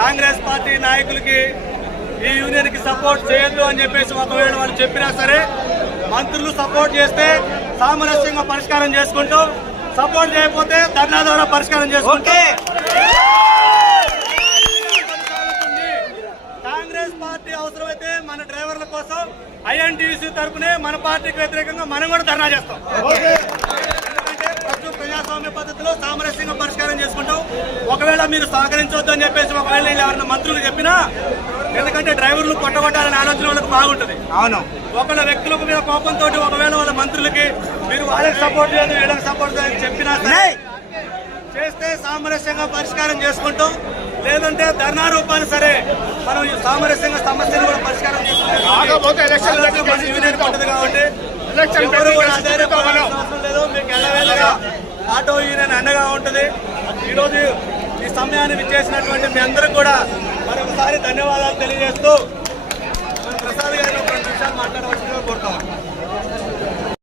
Congress party నాయకులకి ఈ union కి సపోర్ట్ చేయొద్దు అని చెప్పేసి ఒకవేళ వాళ్ళు చెప్పినా సరే మంత్రులు సపోర్ట్ చేస్తే సామరస్యంగా పరిష్కారం చేసుకుంటూ, సపోర్ట్ చేయకపోతే ధర్నా ద్వారా పరిష్కారం చేసుకుంటే కాంగ్రెస్ పార్టీ అవసరమైతే మన డ్రైవర్ల కోసం ఐఎన్టీసీ తరఫునే మన పార్టీకి వ్యతిరేకంగా మనం కూడా ధర్నా చేస్తాం. ఎందుకంటే ఫస్ట్ ప్రజాస్వామ్య పద్ధతిలో సామరస్యంగా పరిష్కారం చేసుకుంటాం. ఒకవేళ మీరు సహకరించవద్దు అని చెప్పేసి ఒకవేళ ఎవరైనా మంత్రులు చెప్పినా, ఎందుకంటే డ్రైవర్లు కొట్టగొట్టాలనే ఆలోచన వాళ్ళకి బాగుంటుంది. అవును, ఒకళ్ళ వ్యక్తులకు మీద కోపంతో ఒకవేళ వాళ్ళ మంత్రులకి మీరు వాళ్ళకి సపోర్ట్ చేయదు వీళ్ళకి సపోర్ట్ చేయని చెప్పినా సరే చేస్తే సామరస్యంగా పరిష్కారం చేసుకుంటాం. లేదంటే ధర్నా రూపాయలు సరే మనం సామరస్యంగా సమస్యలు కూడా పరిష్కారం చేసుకుంటాం కాబట్టి ఎవరు కూడా అవసరం లేదు. మీకు ఎల్లవేళగా ఆటో యూనియన్ అండగా ఉంటుంది. ఈరోజు ఈ సమయాన్ని విచ్చేసినటువంటి మీ అందరూ కూడా మరొకసారి ధన్యవాదాలు తెలియజేస్తూ ప్రసాద్ గారిని 2 నిమిషాలు మాట్లాడవలసిందిగా కోరుతాం.